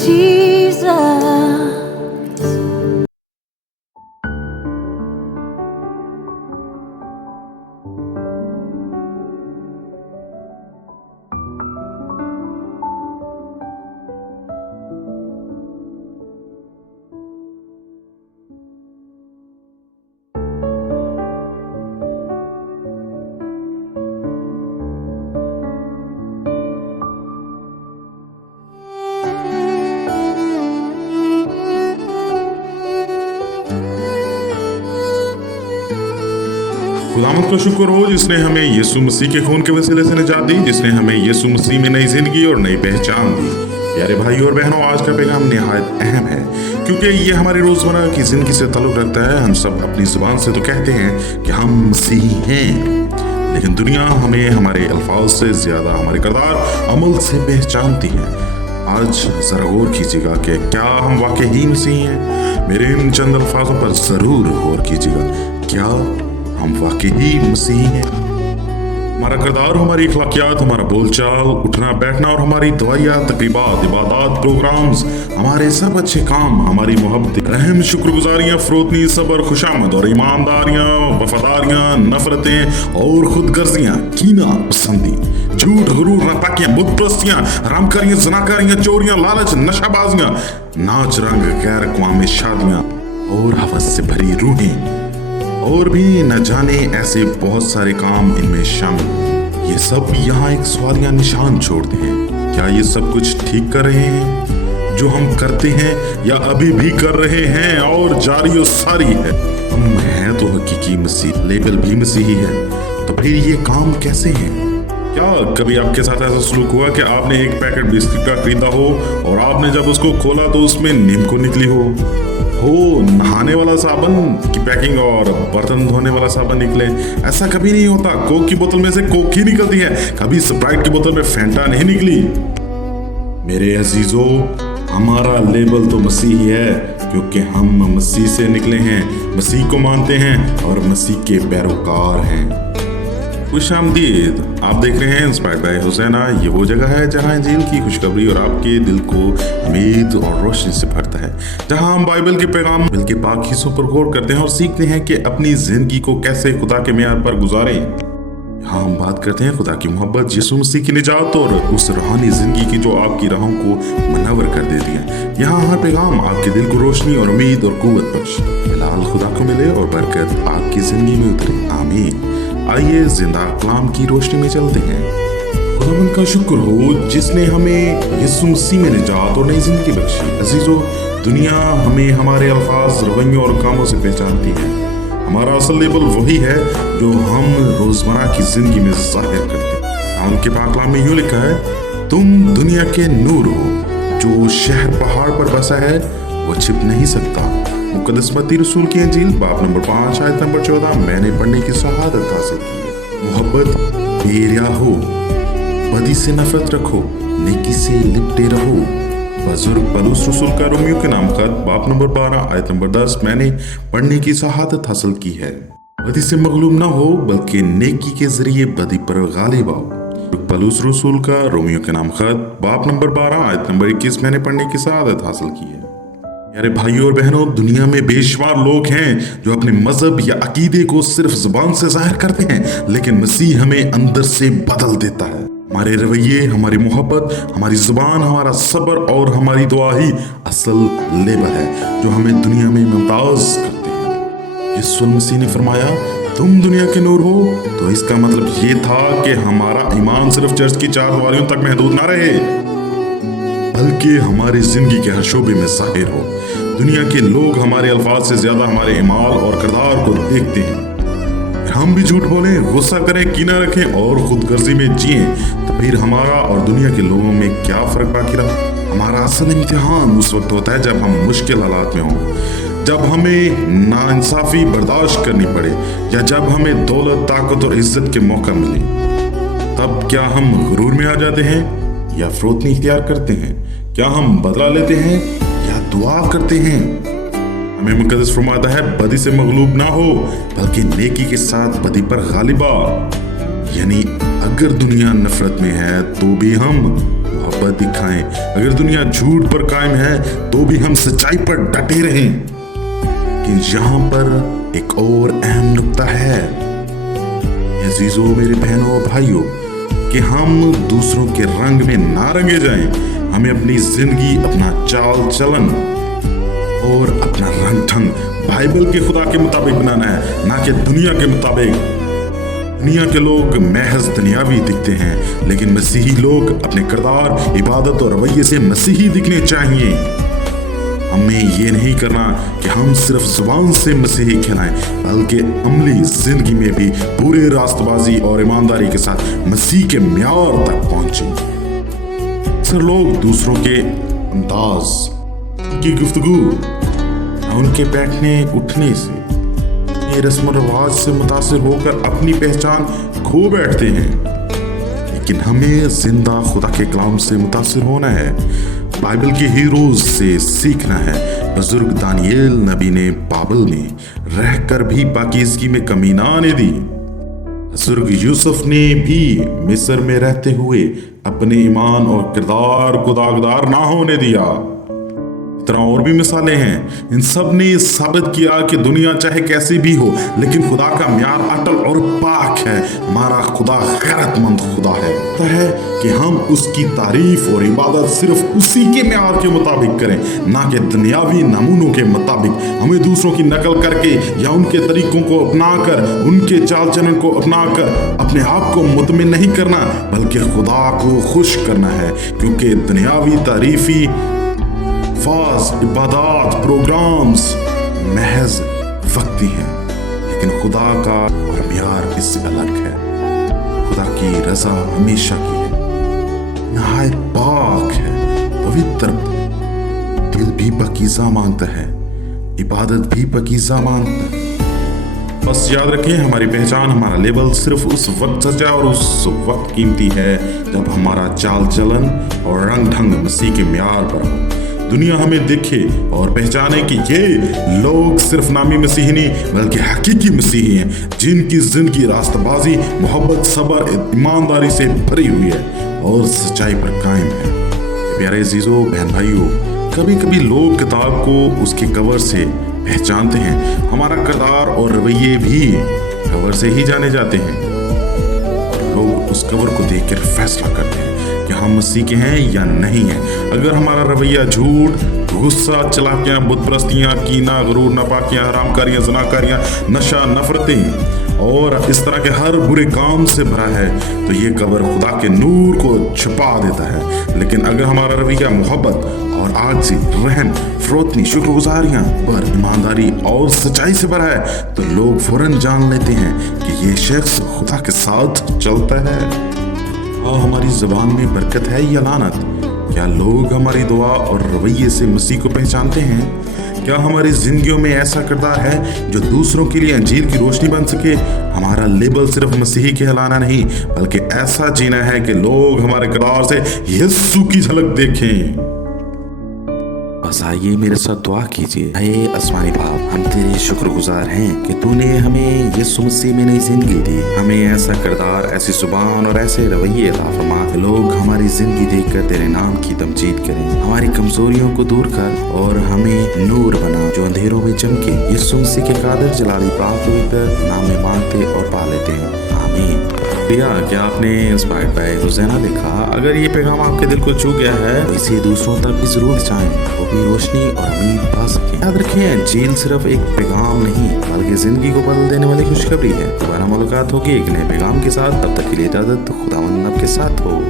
Jesus. खुदावंद का शुक्र हो जिसने हमें यीशु मसीह के खून के वसीले से निजात दी, जिसने हमें यीशु मसीह में नई जिंदगी और नई पहचान दी। प्यारे भाई और बहनों, आज का पैगाम निहायत अहम है क्योंकि ये हमारी रोजमर्रा की जिंदगी से ताल्लुक रखता है। हम सब अपनी जुबान से तो कहते हैं कि हम मसीही हैं, लेकिन दुनिया हमें हमारे अल्फाज से ज्यादा हमारे किरदार अमल से पहचानती है। आज जरा गौर कीजिएगा कि क्या हम वाकई ही मसीही हैं। मेरे इन चंद अल्फाजों पर जरूर गौर कीजिएगा, क्या हम वाकई ही मसीही हैं। हमारा किरदार, हमारी अखलाकियात, हमारा बोलचाल, उठना बैठना और हमारी दवाइयाँ, तकरीबात, इबादत, प्रोग्राम्स, हमारे सब अच्छे काम, हमारी मोहब्बत, रहम, शुक्रगुजारियाँ, फरोतनी, सब्र, खुशामद और ईमानदारियाँ, वफादारियाँ, नफरतें और खुदगर्जियाँ, कीना, पसंदी, झूठ, गुरूर, नापाकियाँ, बुतप्रस्तियाँ, हरामकारियाँ, ज़नाकारियाँ, चोरियाँ, लालच, नशाबाजियाँ, नाच रंग, गैर अक़वामी शादियाँ और हवस से भरी रूहें और भी न जाने ऐसे बहुत सारे काम इनमें शामिल। ये सब यहाँ एक सवालिया निशान छोड़ते हैं। क्या ये सब कुछ ठीक कर रहे हैं जो हम करते हैं, या अभी भी कर रहे हैं और जारी और सारी है? हम हैं तो हकीकी मसीह, लेबल भी मसीही है, तो फिर ये काम कैसे हैं? क्या कभी आपके साथ ऐसा सलूक हुआ कि आपने एक पैकेट बिस्किट का खरीदा हो और आपने जब उसको खोला तो उसमें नीमको निकली हो नहाने वाला साबन की पैकिंग और बर्तन धोने वाला साबन निकले? ऐसा कभी नहीं होता। कोक की बोतल में से कोक ही निकलती है, कभी स्प्राइट की बोतल में फैंटा नहीं निकली। मेरे अजीजों, हमारा लेबल तो मसीह ही है क्योंकि हम मसीह से निकले हैं, मसीह को मानते हैं और मसीह के पैरोकार हैं। खुशामदीद, आप देख रहे हैं इंस्पायर्ड बाय हुसैना। ये वो जगह है जहाँ इंजील की खुशखबरी और आपके दिल को उम्मीद और रोशनी से भरता है, जहाँ हम बाइबल के पैगाम, बाइबल के पाक हिस्सों पर गौर करते हैं और सीखते हैं कि अपनी जिंदगी को कैसे खुदा के मेयार पर गुजारें। यहाँ हम बात करते हैं खुदा की मोहब्बत, यीशु मसीह की निजात और उस रूहानी जिंदगी की जो आपकी राहों को मनवर कर देती है। यहाँ हर पैगाम आपके दिल को रोशनी और उम्मीद और कुव्वत बख्शे। फिलहाल खुदा को मिले और बरकत आपकी जिंदगी में उतरे, आमीन। आइए जिंदा कलाम की रोशनी में चलते हैं। खुदावंद का शुक्र हो जिसने हमें यीशु मसीह में निजात और नई जिंदगी बख्शी। अजीजों, दुनिया हमें हमारे अल्फाज, रवैयों और कामों से पहचानती है। हमारा असल लेबल वही है जो हम रोजमर्रा की जिंदगी में जाहिर करते हैं। उनके पाक कलाम में यूं लिखा है, तुम दुनिया के नूर हो। जो शहर पहाड़ पर बसा है वो छिप नहीं सकता। मुकद्दस मत्ती रसूल की इंजील बाब नंबर 5 आयत नंबर 14 मैंने पढ़ने की शहादत हासिल की है। मोहब्बत बेरिया हो, बदी से नफरत रखो, नेकी से लिपटे रहो। बुजुर्ग पौलुस रसूल का रोमियो के नाम खत बाब नंबर 12 आयत नंबर 10 मैंने पढ़ने की शहादत हासिल की है। बदी से मगलूब ना हो बल्कि नेकी के जरिए बदी पर गालिब आओ। पौलुस रसूल का रोमियो के नाम खत बाब नंबर 12 आयत नंबर 21 मैंने पढ़ने की शहादत हासिल की है। यारे भाइयों और बहनों, दुनिया में बेशुमार लोग हैं जो अपने मजहब या अकीदे को सिर्फ जुबान से जाहिर करते हैं, लेकिन मसीह हमें अंदर से बदल देता है। हमारे रवैये, हमारी मोहब्बत, हमारी जुबान, हमारा सब्र और हमारी दुआ ही असल लेबल है जो हमें दुनिया में मुमताज करते हैं। यीशु मसीह ने फरमाया, तुम दुनिया के नूर हो, तो इसका मतलब ये था कि हमारा ईमान सिर्फ चर्च की 4 दीवारों तक महदूद ना रहे, बल्कि हमारी जिंदगी के हर शोबे में जाहिर हो। दुनिया के लोग हमारे अल्फाज से ज्यादा हमारे ईमान और किरदार को देखते हैं। हम भी झूठ बोलें, गुस्सा करें, कीना रखें और खुदगर्जी में जिएं, तो फिर हमारा और दुनिया के लोगों में क्या फर्क बाकी रहा? हमारा असल इम्तिहान उस वक्त होता है जब हम मुश्किल हालात में हों, जब हमें नाइंसाफी बर्दाश्त करनी पड़े, या जब हमें दौलत, ताकत और इज्जत के मौका मिले। तब क्या हम गुरूर में आ जाते हैं या फरोतनी इख्तियार करते हैं? क्या हम बदला लेते हैं या दुआ करते हैं? हमें मुकद्दस फरमाता है, बदी से मगलूब ना हो बल्कि नेकी के साथ बदी पर गालिबा। यानी अगर दुनिया नफरत में है तो भी हम मोहब्बत दिखाएं। अगर दुनिया झूठ पर कायम है तो भी हम सच्चाई पर डटे रहें। कि यहाँ पर एक और अहम नुक्ता है अजीजों, मेरे बहनों और भाइयों, कि हम दूसरों के रंग में ना रंगे जाएं। हमें अपनी जिंदगी, अपना चाल चलन और अपना रंग ढंग बाइबल के खुदा के मुताबिक बनाना है, ना कि दुनिया के मुताबिक। दुनिया के लोग महज दुनियावी दिखते हैं, लेकिन मसीही लोग अपने किरदार, इबादत और रवैये से मसीही दिखने चाहिए। हमें ये नहीं करना कि हम सिर्फ जुबान से मसीही कहलाएं, बल्कि अमली जिंदगी में भी पूरे रास्तबाजी और ईमानदारी के साथ मसीह के म्यार तक पहुंचे। अक्सर लोग दूसरों के अंदाज, उनकी गुफ्तगू, उनके बैठने उठने से, ये रस्म रिवाज से मुतासिर होकर अपनी पहचान खो बैठते हैं। लेकिन हमें जिंदा खुदा के कलाम से मुतासिर होना है, बाइबल के हीरोज से सीखना है। बुजुर्ग दानिएल नबी ने बाबल में रहकर भी पाकीज़गी में कमी ना आने दी। बुजुर्ग यूसुफ ने भी मिस्र में रहते हुए अपने ईमान और किरदार को दागदार ना होने दिया। इतना और भी मिसालें हैं। इन सब ने साबित किया कि दुनिया चाहे कैसी भी हो, लेकिन खुदा का म्यार अटल और पाक है। हमारा खुदा गैरतमंद खुदा है कि हम उसकी तारीफ और इबादत सिर्फ उसी के म्यार के मुताबिक करें, ना कि दुनियावी नमूनों के मुताबिक। हमें दूसरों की नकल करके या उनके तरीकों को अपनाकर, उनके चाल चलन को अपनाकर अपने आप को मुतमिन नहीं करना, बल्कि खुदा को खुश करना है। क्योंकि दुनियावी तारीफी फाज, इबादत, प्रोग्राम्स महज वक्ती हैं, लेकिन खुदा का और म्यार इससे अलग है। खुदा की रजा हमेशा की है, नहायत पाक है, पवित्र। दिल भी पकीज़ा मांगता है, इबादत भी पकीज़ा मांगता है। बस याद रखें, हमारी पहचान, हमारा लेबल सिर्फ उस वक्त सच्चा और उस वक्त कीमती है जब हमारा चाल चलन और रंग ढंग मसीह के म्यार पर हो। दुनिया हमें देखे और पहचाने कि ये लोग सिर्फ नामी मसीही नहीं, बल्कि हकीकी मसीही हैं, जिनकी जिंदगी रास्तबाजी, मोहब्बत, सब्र, ईमानदारी से भरी हुई है और सच्चाई पर कायम है। प्यारे अजीजों, बहन भाइयों, कभी कभी लोग किताब को उसके कवर से पहचानते हैं। हमारा किरदार और रवैये भी कवर से ही जाने जाते हैं। लोग उस कवर को देखकर फैसला करते हैं कि हम मसीह के हैं या नहीं है। अगर हमारा रवैया झूठ, गुस्सा, चलाकियां, बुतप्रस्तियां, कीना, गुरूर, नापाकियां, हरामकारियां, ज़नाकारियां, नशा, नफरतें और इस तरह के हर बुरे काम से भरा है, तो ये कबर खुदा के नूर को छुपा देता है। लेकिन अगर हमारा रवैया मोहब्बत और आजिज़ी, रहम, फरोतनी, शुक्रगुजारियां पर ईमानदारी और सच्चाई से भरा है, तो लोग फौरन जान लेते हैं कि ये शख्स खुदा के साथ चलता है। और हमारी ज़बान में बरकत है या लानत? क्या लोग हमारी दुआ और रवैये से मसीह को पहचानते हैं? क्या हमारी जिंदगियों में ऐसा किरदार है जो दूसरों के लिए अंजील की रोशनी बन सके? हमारा लेबल सिर्फ मसीही कहलाना नहीं, बल्कि ऐसा जीना है कि लोग हमारे किरदार से यीशु की झलक देखें। बस आइए मेरे साथ दुआ कीजिए। हे आसमानी बाप, हम तेरे शुक्रगुजार हैं कि तूने हमें यीशु मसीह में नई जिंदगी दी। हमें ऐसा किरदार, ऐसी जुबान और ऐसे रवैये अता फरमा कि लोग हमारी जिंदगी देखकर तेरे नाम की तमजीद करें। हमारी कमजोरियों को दूर कर और हमें नूर बना जो अंधेरों में चमके। यीशु मसीह के कादिर जलाली पाक पवित्र नाम में मांगते और पा लेते हैं, आमीन। क्या आपने इंस्पायर्ड बाय रोज़ाना देखा? अगर ये पैगाम आपके दिल को छू गया है तो इसे दूसरों तक भी जरूर पहुंचाएं, वो भी रोशनी और उम्मीद पा सके। याद रखें, जेल सिर्फ एक पैगाम नहीं, बल्कि जिंदगी को बदल देने वाली खुशखबरी है। दोबारा मुलाकात होगी एक नए पैगाम के साथ। तब तक के लिए इजाजत, खुदावंद आपके साथ हो।